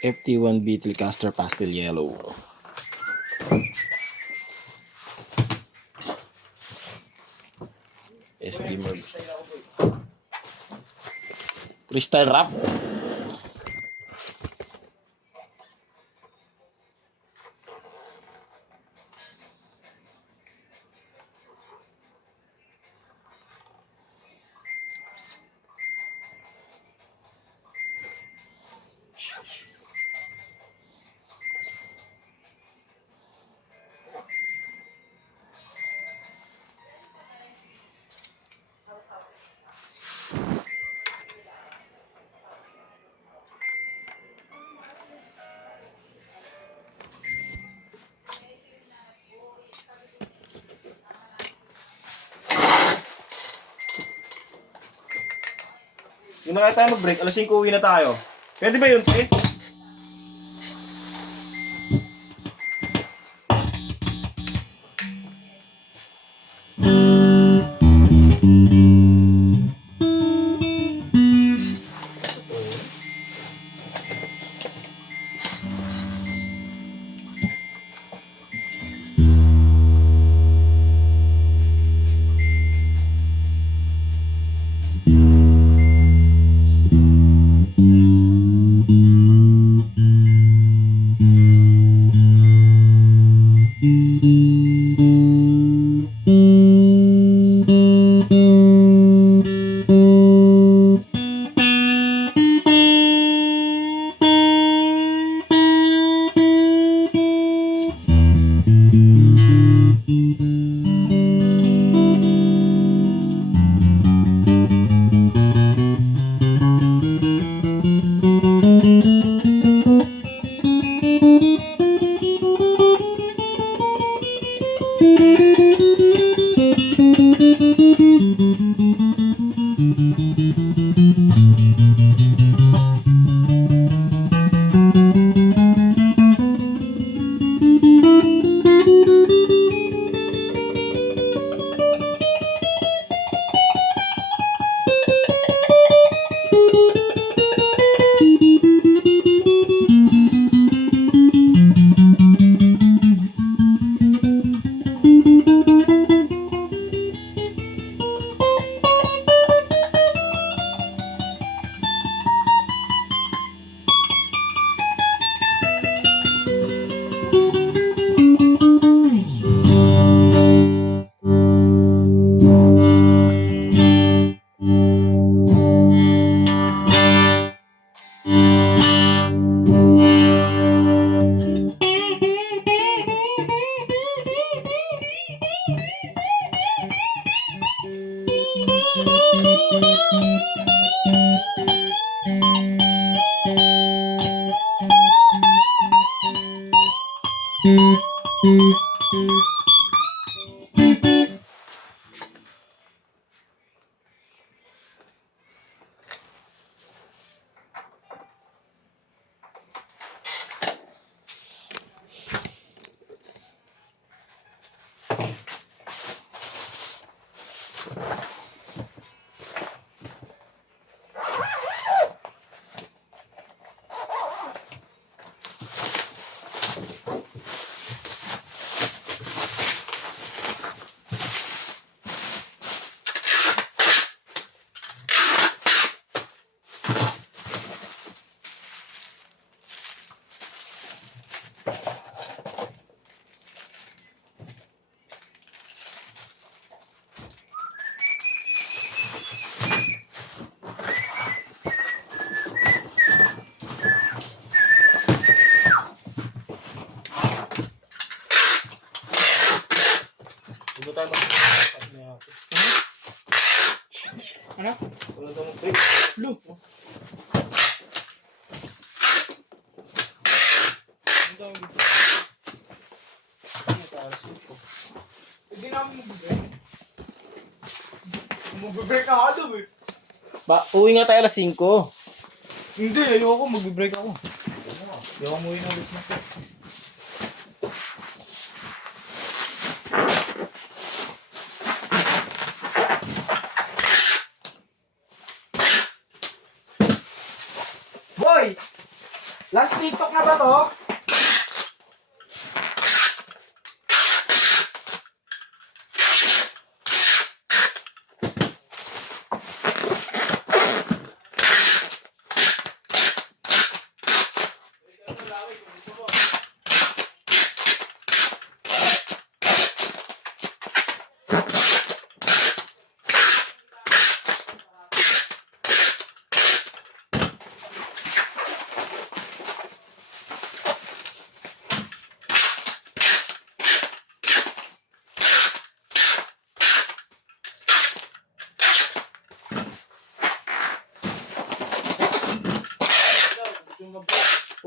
FT1 Beetle Caster Pastel Yellow. Escrimer. Crystal wrap. Yung na tayo mag-break, alas 5 uwi na tayo. Pwede ba yun, pre? Huwag tayo mag-break. Ano? Wala tayo mag-break. Lo. Hindi namin mag-break. Mag-break na ako eh. Uwi nga tayo alas 5. Hindi, ayoko. Mag-break ako. Ayoko mo uwi na alas 5. Boy! Last TikTok na ba to?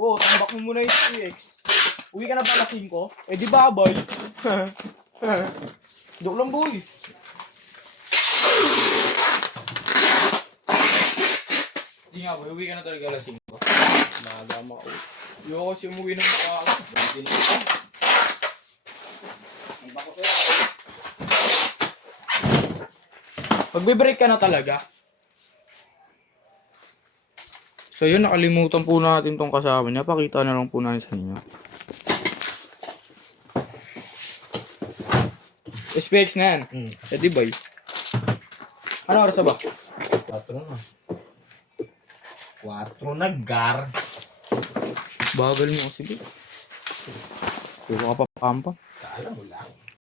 Oo, tambak mo muna yung 3X. Uwi ka na pala 5. Eh di babay. Joke lang boy. Hindi nga boy, uwi ka na talaga alas 5. Nagama ko. Yung kasi umuwi ng maaga. Magbe-break ka na talaga. So yun, nakalimutan po natin tong kasama niya. Pakita na lang po natin sa inyo. SPX na yan. Eh di ba? Ano oras na ba? 4 na. 4 na, gar. Bagal mo kasi ba? Puro ka pa pampa. Kala mo lang.